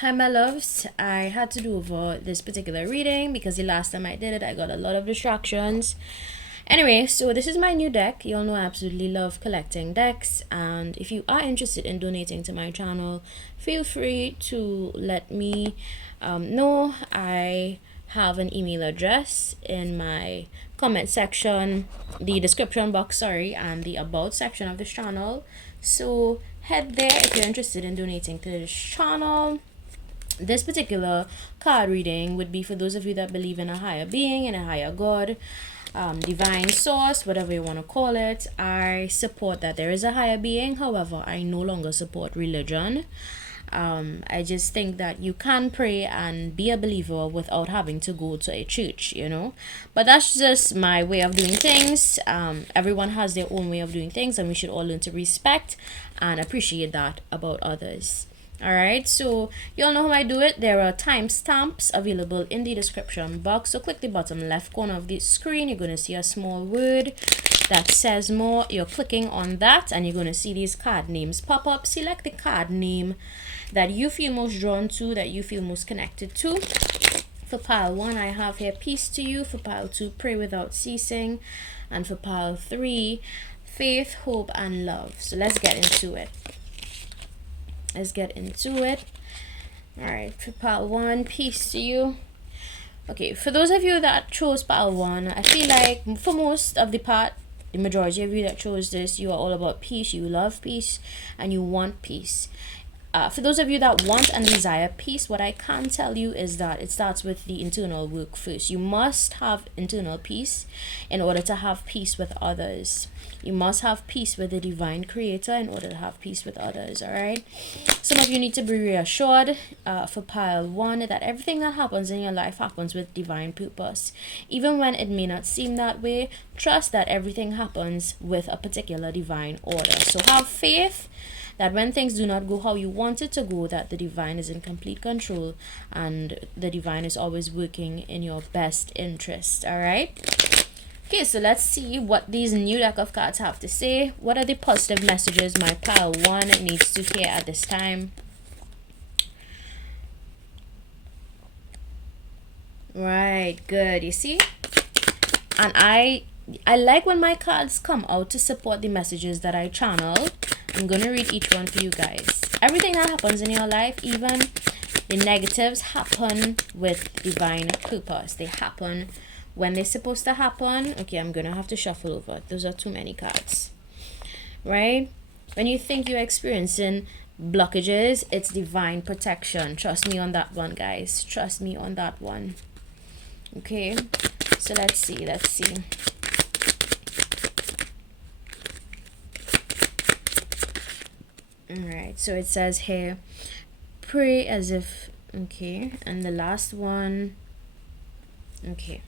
Hi my loves. I had to do over this particular reading because the last time I did it I got a lot of distractions. Anyway, so this is my new deck. You all know I absolutely love collecting decks, and if you are interested in donating to my channel, feel free to let me know. I have an email address in my comment section, the description box, sorry, and the about section of this channel. So head there if you're interested in donating to this channel. This particular card reading would be for those of you that believe in a higher being, in a higher God, divine source, whatever you want to call it. I support that there is a higher being. However, I no longer support religion. I just think that you can pray and be a believer without having to go to a church, you know. But that's just my way of doing things. Everyone has their own way of doing things, and we should all learn to respect and appreciate that about others. Alright, so you all know how I do it. There are timestamps available in the description box. So click the bottom left corner of the screen. You're going to see a small word that says more. You're clicking on that and you're going to see these card names pop up. Select the card name that you feel most drawn to, that you feel most connected to. For pile 1, I have here peace to you. For pile 2, pray without ceasing. And for pile 3, faith, hope, and love. So let's get into it. Alright, for pile 1, peace to you. Okay, for those of you that chose pile 1, I feel like for most of the majority of you that chose this, you are all about peace, you love peace, and you want peace. For those of you that want and desire peace, what I can tell you is that it starts with the internal work first. You must have internal peace in order to have peace with others. You must have peace with the divine creator in order to have peace with others, all right? Some of you need to be reassured for pile 1 that everything that happens in your life happens with divine purpose. Even when it may not seem that way, trust that everything happens with a particular divine order. So have faith that when things do not go how you want it to go, that the divine is in complete control and the divine is always working in your best interest, all right? Okay, so let's see what these new deck of cards have to say. What are the positive messages my pile 1 needs to hear at this time? Right, good. You see? And I like when my cards come out to support the messages that I channel. I'm going to read each one for you guys. Everything that happens in your life, even the negatives, happen with divine purpose. They happen when they're supposed to happen. Okay, I'm going to have to shuffle over. Those are too many cards. Right? When you think you're experiencing blockages, it's divine protection. Trust me on that one, guys. Trust me on that one. Okay? So let's see. Alright, so it says here, pray as if, okay, and the last one, okay.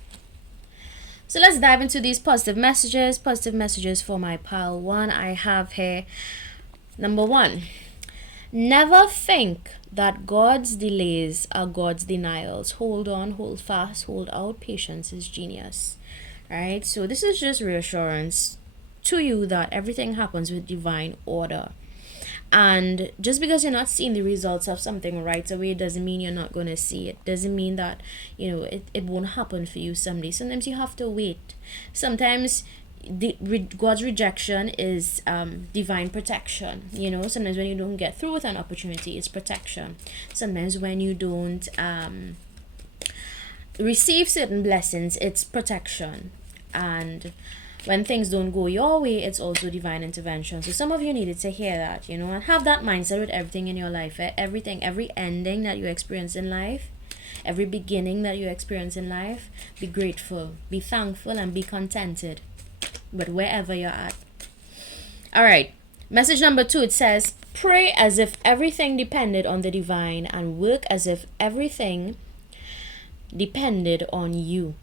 So let's dive into these positive messages. Positive messages for my pile 1. I have here, number 1, never think that God's delays are God's denials. Hold on, hold fast, hold out. Patience is genius. Alright, so this is just reassurance to you that everything happens with divine order. And just because you're not seeing the results of something right away doesn't mean you're not going to see it. Doesn't mean that, you know, it won't happen for you someday. Sometimes you have to wait. Sometimes God's rejection is divine protection. You know, sometimes when you don't get through with an opportunity, it's protection. Sometimes when you don't receive certain blessings, it's protection. And when things don't go your way, it's also divine intervention. So some of you needed to hear that, you know, and have that mindset with everything in your life. Everything, every ending that you experience in life, every beginning that you experience in life, be grateful, be thankful, and be contented. But wherever you're at. All right. Message number 2, it says, pray as if everything depended on the divine and work as if everything depended on you.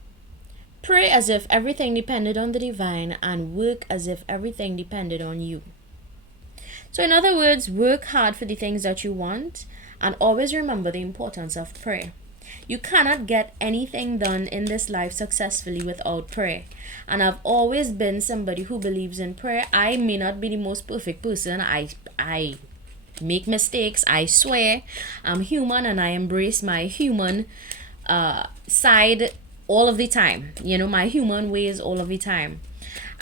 Pray as if everything depended on the divine and work as if everything depended on you. So in other words, work hard for the things that you want and always remember the importance of prayer. You cannot get anything done in this life successfully without prayer. And I've always been somebody who believes in prayer. I may not be the most perfect person. I make mistakes. I swear, I'm human and I embrace my human side all of the time. My human ways all of the time.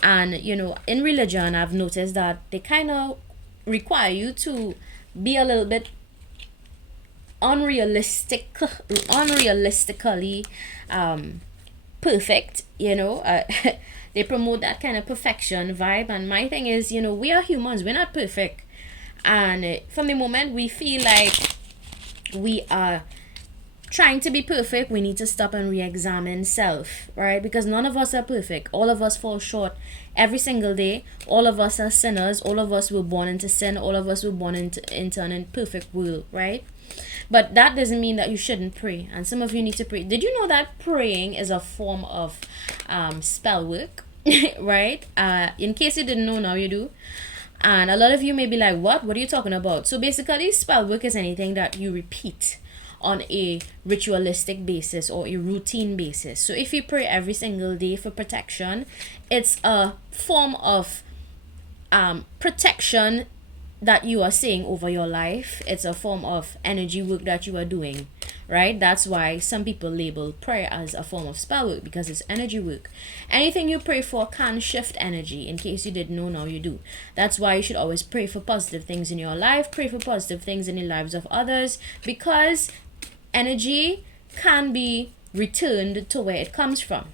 And in religion, I've noticed that they kind of require you to be a little bit unrealistically perfect. They promote that kind of perfection vibe, and my thing is, we are humans, we're not perfect. And from the moment we feel like we are trying to be perfect, we need to stop and re-examine self, right? Because none of us are perfect. All of us fall short every single day. All of us are sinners. All of us were born into sin. All of us were born into an imperfect world, right? But that doesn't mean that you shouldn't pray. And some of you need to pray. Did you know that praying is a form of spell work? Right? In case you didn't know, now you do. And a lot of you may be like, what are you talking about? So basically, spell work is anything that you repeat on a ritualistic basis or a routine basis. So if you pray every single day for protection, it's a form of protection that you are saying over your life. It's a form of energy work that you are doing, right? That's why some people label prayer as a form of spell work, because it's energy work. Anything you pray for can shift energy. In case you didn't know, now you do. That's why you should always pray for positive things in your life, pray for positive things in the lives of others, because energy can be returned to where it comes from.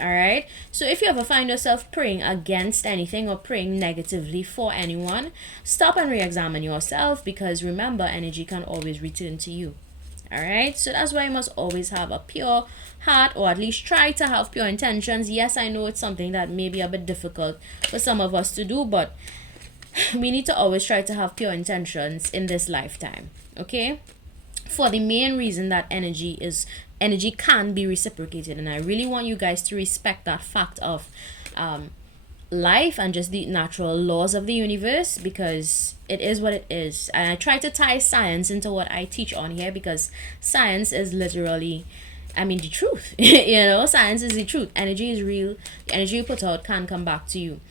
All right. So if you ever find yourself praying against anything or praying negatively for anyone, stop and re-examine yourself, because remember, energy can always return to you. All right. So that's why you must always have a pure heart, or at least try to have pure intentions. Yes, I know it's something that may be a bit difficult for some of us to do, but we need to always try to have pure intentions in this lifetime. Okay. For the main reason that energy can be reciprocated, and I really want you guys to respect that fact of life and just the natural laws of the universe, because it is what it is. And I try to tie science into what I teach on here, because science is literally, the truth. Science is the truth. Energy is real. The energy you put out can come back to you.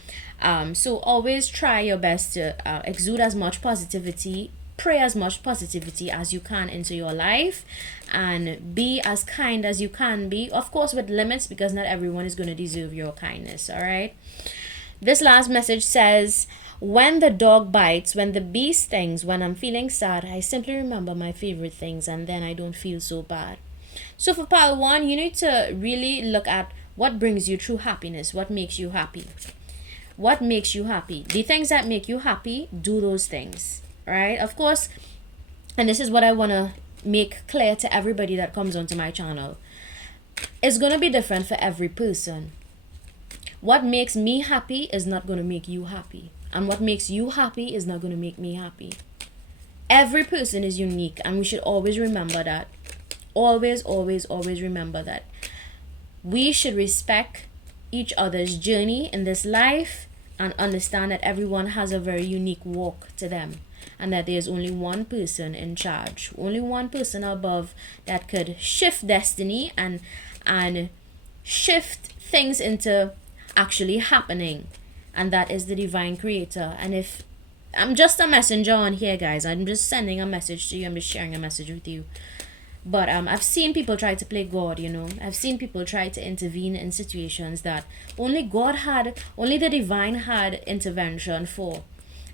So always try your best to exude as much positivity, pray as much positivity as you can into your life, and be as kind as you can be, of course with limits, because not everyone is going to deserve your kindness. All right. This last message says, when the dog bites, when the bee stings, when I'm feeling sad, I simply remember my favorite things, and then I don't feel so bad. So for pile 1, you need to really look at what brings you true happiness. What makes you happy? What makes you happy? The things that make you happy, do those things. Right? Of course, and this is what I want to make clear to everybody that comes onto my channel. It's going to be different for every person. What makes me happy is not going to make you happy. And what makes you happy is not going to make me happy. Every person is unique, and we should always remember that. Always, always, always remember that. We should respect each other's journey in this life and understand that everyone has a very unique walk to them. And that there's only one person in charge, only one person above that could shift destiny and shift things into actually happening. And that is the divine creator. And if I'm just a messenger on here, guys, I'm just sending a message to you, I'm just sharing a message with you. But I've seen people try to play God, I've seen people try to intervene in situations that only the divine had intervention for.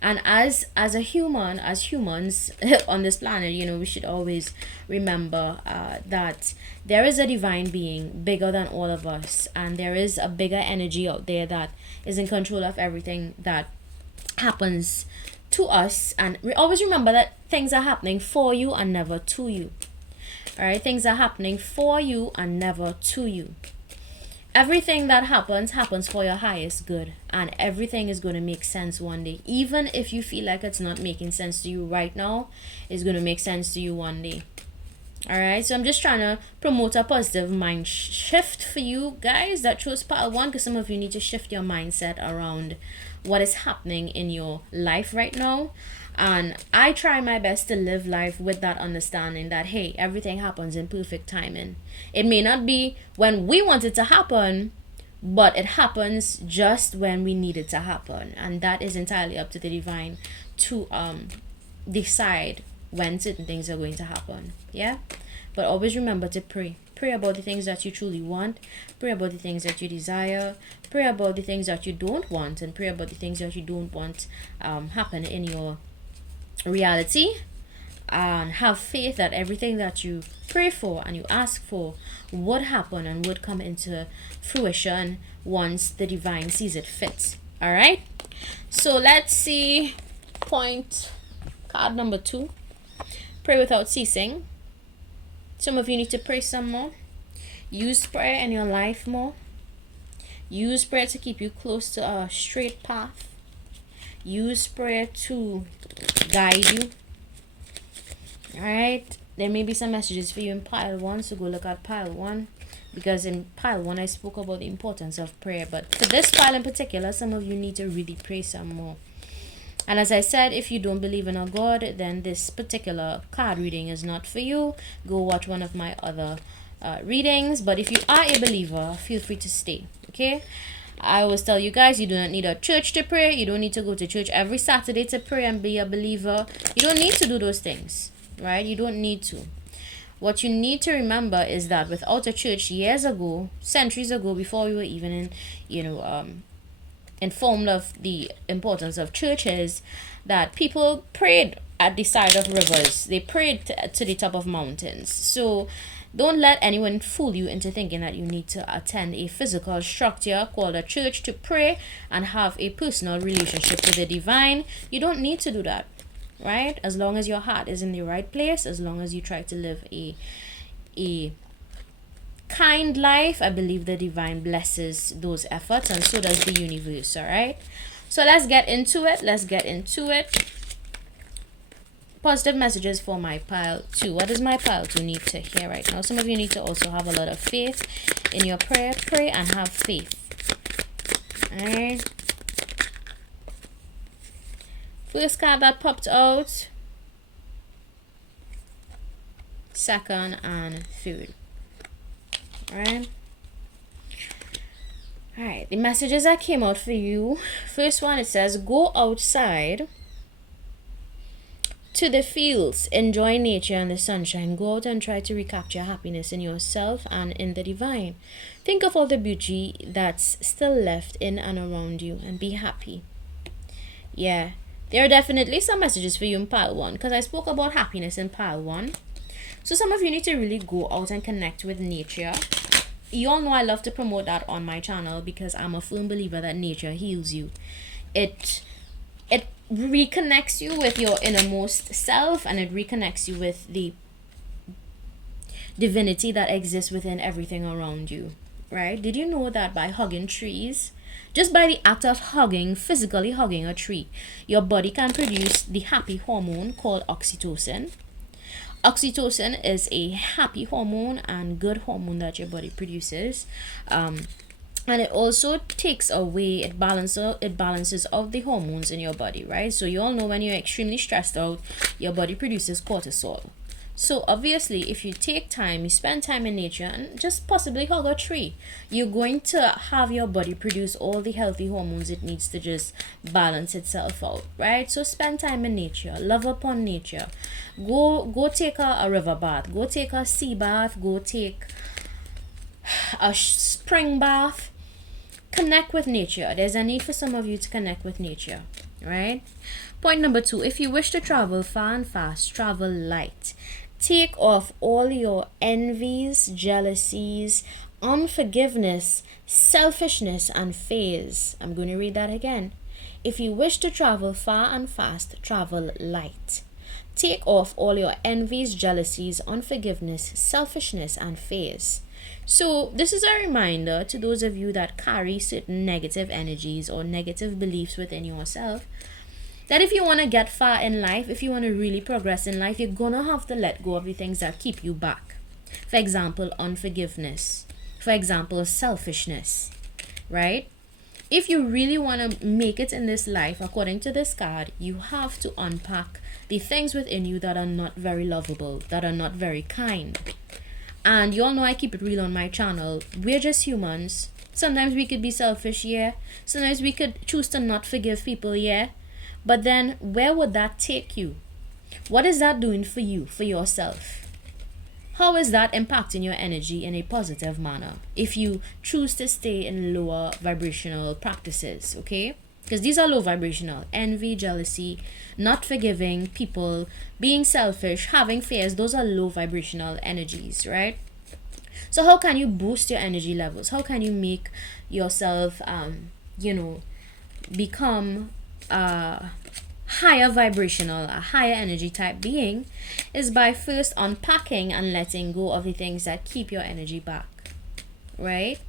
And as humans on this planet, we should always remember that there is a divine being bigger than all of us, and there is a bigger energy out there that is in control of everything that happens to us. And we always remember that things are happening for you and never to you. All right, things are happening for you and never to you. Everything that happens for your highest good, and everything is going to make sense one day. Even if you feel like it's not making sense to you right now, it's going to make sense to you one day. All right, so I'm just trying to promote a positive mind shift for you guys that chose part 1, because some of you need to shift your mindset around what is happening in your life right now. And I try my best to live life with that understanding that, hey, everything happens in perfect timing. It may not be when we want it to happen, but it happens just when we need it to happen. And that is entirely up to the divine to decide when certain things are going to happen. Yeah, but always remember to pray. Pray about the things that you truly want. Pray about the things that you desire. Pray about the things that you don't want, and pray about the things that you don't want happen in your reality. And have faith that everything that you pray for and you ask for would happen and would come into fruition once the divine sees it fit. All right, so let's see point card number 2. Pray without ceasing. Some of you need to pray some more. Use prayer in your life more. Use prayer to keep you close to a straight path. Use prayer to guide you. Alright, there may be some messages for you in pile 1, so go look at pile 1, because in pile 1 I spoke about the importance of prayer, but for this pile in particular, some of you need to really pray some more. And as I said, if you don't believe in a God, then this particular card reading is not for you. Go watch one of my other readings. But if you are a believer, feel free to stay. Okay? I always tell you guys, you do not need a church to pray. You don't need to go to church every Saturday to pray and be a believer. You don't need to do those things. Right? You don't need to. What you need to remember is that without a church years ago, centuries ago, before we were even informed of the importance of churches, that people prayed at the side of rivers. They prayed to the top of mountains. So don't let anyone fool you into thinking that you need to attend a physical structure called a church to pray and have a personal relationship with the divine. You don't need to do that. Right? As long as your heart is in the right place, as long as you try to live a kind life, I believe the divine blesses those efforts, and so does the universe. All right, so let's get into it. Positive messages for my pile 2. What does my pile 2 need to hear right now? Some of you need to also have a lot of faith in your prayer. Pray and have faith. All right. First card that popped out, second and third. Alright, the messages that came out for you. First one, it says, go outside to the fields, enjoy nature and the sunshine. Go out and try to recapture happiness in yourself and in the divine. Think of all the beauty that's still left in and around you and be happy. Yeah. There are definitely some messages for you in pile 1, because I spoke about happiness in pile 1. So some of you need to really go out and connect with nature. You all know I love to promote that on my channel because I'm a firm believer that nature heals you. It reconnects you with your innermost self, and it reconnects you with the divinity that exists within everything around you. Right? Did you know that by hugging trees, just by the act of hugging, physically hugging a tree, your body can produce the happy hormone called oxytocin. Oxytocin is a happy hormone and good hormone that your body produces. And it also takes away, it balances out the hormones in your body, right? So you all know when you're extremely stressed out, your body produces cortisol. So obviously, if you take time, you spend time in nature and just possibly hug a tree, you're going to have your body produce all the healthy hormones it needs to just balance itself out, right? So spend time in nature, love upon nature. Go take a river bath, go take a sea bath, go take a spring bath. Connect with nature. There's a need for some of you to connect with nature, right? Point number 2, if you wish to travel far and fast, travel light. Take off all your envies, jealousies, unforgiveness, selfishness, and fears. I'm going to read that again. If you wish to travel far and fast, travel light. Take off all your envies, jealousies, unforgiveness, selfishness, and fears. So this is a reminder to those of you that carry certain negative energies or negative beliefs within yourself, that if you want to get far in life, if you want to really progress in life, you're going to have to let go of the things that keep you back. For example, unforgiveness. For example, selfishness, right? If you really want to make it in this life, according to this card, you have to unpack the things within you that are not very lovable, that are not very kind. And you all know I keep it real on my channel. We're just humans. Sometimes we could be selfish, yeah. Sometimes we could choose to not forgive people, yeah. But then where would that take you? What is that doing for you, for yourself? How is that impacting your energy in a positive manner if you choose to stay in lower vibrational practices, okay? Because these are low vibrational. Envy, jealousy, not forgiving people, being selfish, having fears, those are low vibrational energies, right? So how can you boost your energy levels? How can you make yourself, become higher vibrational, a higher energy type being? Is by first unpacking and letting go of the things that keep your energy back, right?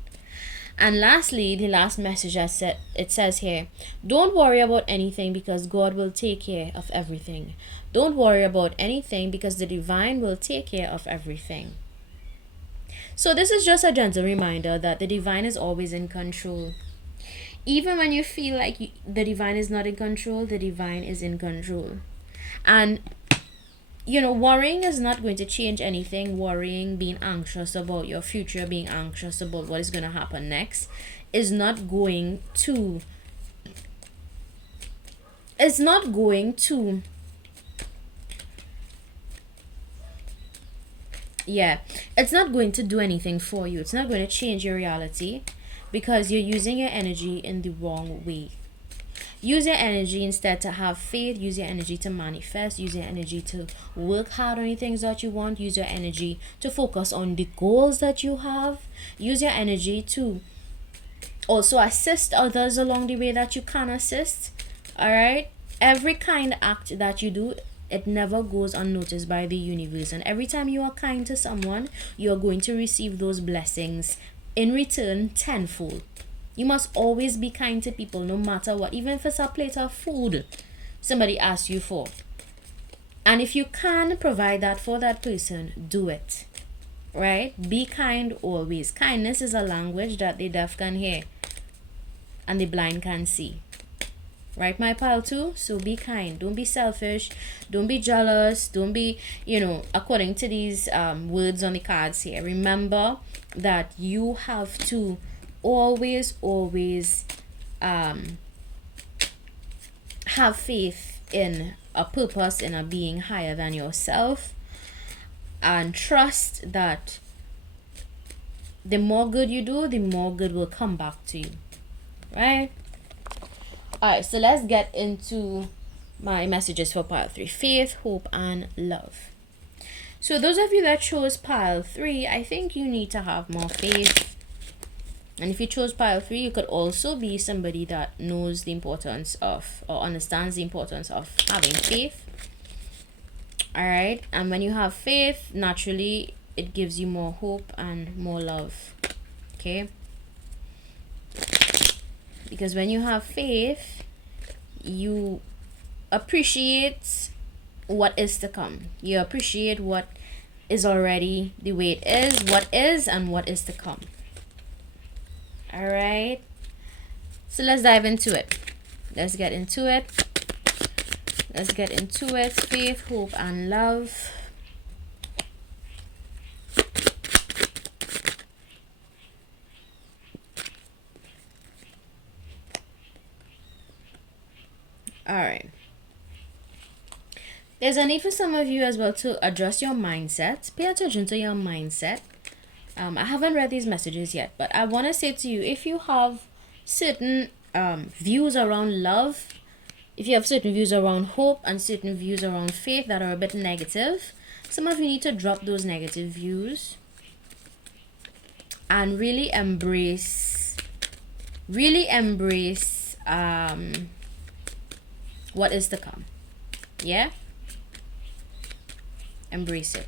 And lastly, the last message it says here, don't worry about anything because God will take care of everything. Don't worry about anything because the divine will take care of everything. So this is just a gentle reminder that the divine is always in control. Even when you feel like the divine is not in control, the divine is in control. And worrying is not going to change anything. Worrying, being anxious about your future, being anxious about what is going to happen next is not going to it's not going to do anything for you. It's not going to change your reality because you're using your energy in the wrong way. Use your energy instead to have faith. Use your energy to manifest. Use your energy to work hard on the things that you want. Use your energy to focus on the goals that you have. Use your energy to also assist others along the way that you can assist. All right? Every kind act that you do, it never goes unnoticed by the universe. And every time you are kind to someone, you are going to receive those blessings in return tenfold. You must always be kind to people no matter what, even if it's a plate of food somebody asks you for. And if you can provide that for that person, do it. Right? Be kind always. Kindness is a language that the deaf can hear and the blind can see. Right, my pal too? So be kind. Don't be selfish. Don't be jealous. Don't be, according to these words on the cards here. Remember that you have to always have faith in a purpose, in a being higher than yourself, and trust that the more good you do, the more good will come back to you, right? All right, so let's get into my messages for pile 3: faith, hope, and love. So those of you that chose pile 3, I think you need to have more faith. And if you chose pile 3, you could also be somebody that knows the importance of, or understands the importance of having faith. All right. And when you have faith, naturally, it gives you more hope and more love. Okay. Because when you have faith, you appreciate what is to come. You appreciate what is already the way it is, what is, and what is to come. All right, so let's dive into it. Let's get into it. Faith, hope, and love. All right. There's a need for some of you as well to adjust your mindset. Pay attention to your mindset. I haven't read these messages yet, but I want to say to you, if you have certain views around love, if you have certain views around hope and certain views around faith that are a bit negative, some of you need to drop those negative views and really embrace what is to come. Yeah? Embrace it.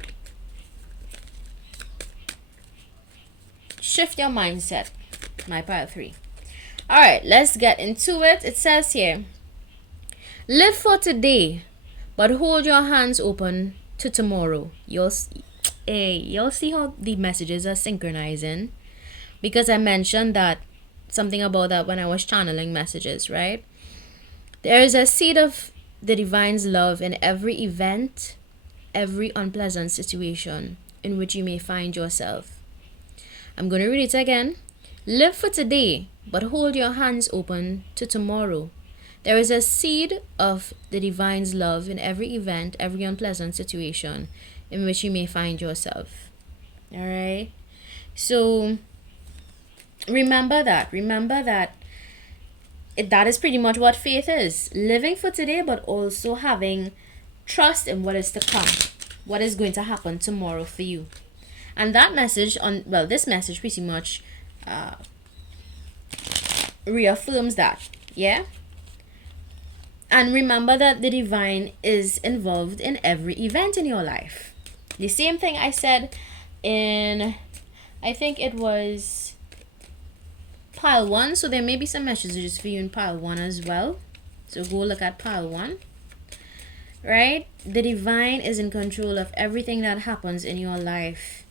Shift your mindset, my pile 3. All right, let's get into it. It says here, live for today, but hold your hands open to tomorrow. You'll see how the messages are synchronizing, because I mentioned that something about that when I was channeling messages, right? There is a seed of the divine's love in every event, every unpleasant situation in which you may find yourself. I'm going to read it again. Live for today, but hold your hands open to tomorrow. There is a seed of the divine's love in every event, every unpleasant situation in which you may find yourself. All right? So remember that. Remember that that is pretty much what faith is. Living for today, but also having trust in what is to come, what is going to happen tomorrow for you. And that message this message pretty much reaffirms that. Yeah? And remember that the divine is involved in every event in your life. The same thing I said in, I think it was pile 1. So there may be some messages for you in pile 1 as well. So go look at pile 1. Right? The divine is in control of everything that happens in your life.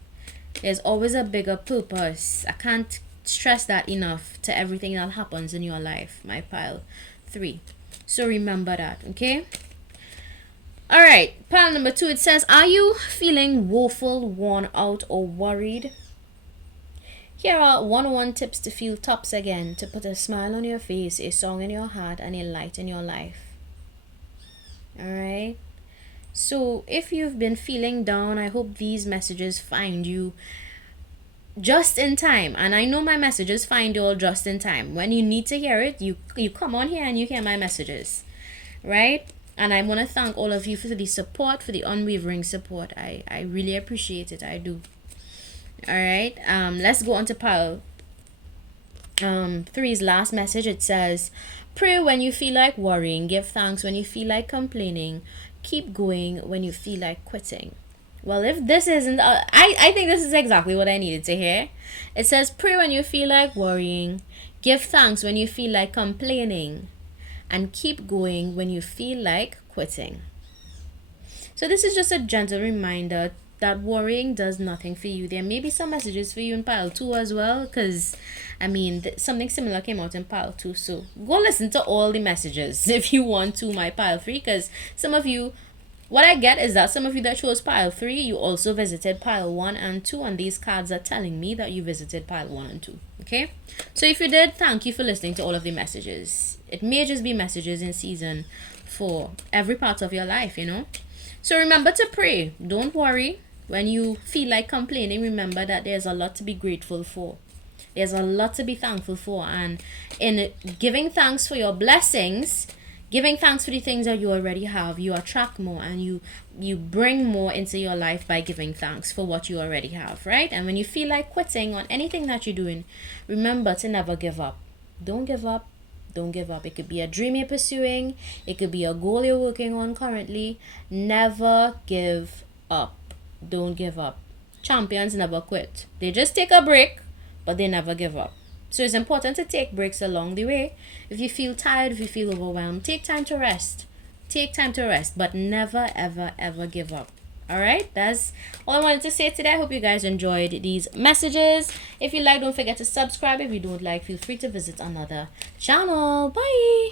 There's always a bigger purpose. I can't stress that enough to everything that happens in your life, my pile 3. So remember that, okay? All right, pile number 2, it says, are you feeling woeful, worn out, or worried? Here are 101 tips to feel tops again, to put a smile on your face, a song in your heart, and a light in your life. All right? So if you've been feeling down, I hope these messages find you just in time. And I know my messages find you all just in time. When you need to hear it, you come on here and you hear my messages, right? And I want to thank all of you for the support, for the unwavering support. I really appreciate it. I do. All right. Let's go on to pile 3's last message. It says, pray when you feel like worrying, give thanks when you feel like complaining, keep going when you feel like quitting. Well, if this isn't, I think this is exactly what I needed to hear. It says, pray when you feel like worrying, give thanks when you feel like complaining, and keep going when you feel like quitting. So this is just a gentle reminder that worrying does nothing for you. There may be some messages for you in pile 2 as well, because I mean something similar came out in pile 2. So go listen to all the messages if you want to my pile 3, because some of you, what I get is that some of you that chose pile 3, you also visited pile 1 and 2, and these cards are telling me that you visited pile 1 and 2. Okay, so if you did, thank you for listening to all of the messages. It may just be messages in season for every part of your life, you know. So remember to pray. Don't worry. When you feel like complaining, remember that there's a lot to be grateful for. There's a lot to be thankful for. And in giving thanks for your blessings, giving thanks for the things that you already have, you attract more, and you bring more into your life by giving thanks for what you already have, right? And when you feel like quitting on anything that you're doing, remember to never give up. Don't give up. Don't give up. It could be a dream you're pursuing. It could be a goal you're working on currently. Never give up. Don't give up. Champions never quit. They just take a break, but they never give up. So it's important to take breaks along the way. If you feel tired, if you feel overwhelmed, take time to rest. Take time to rest, but never, ever, ever give up. All right, that's all I wanted to say today. I hope you guys enjoyed these messages. If you like, don't forget to subscribe. If you don't like, feel free to visit another channel. Bye.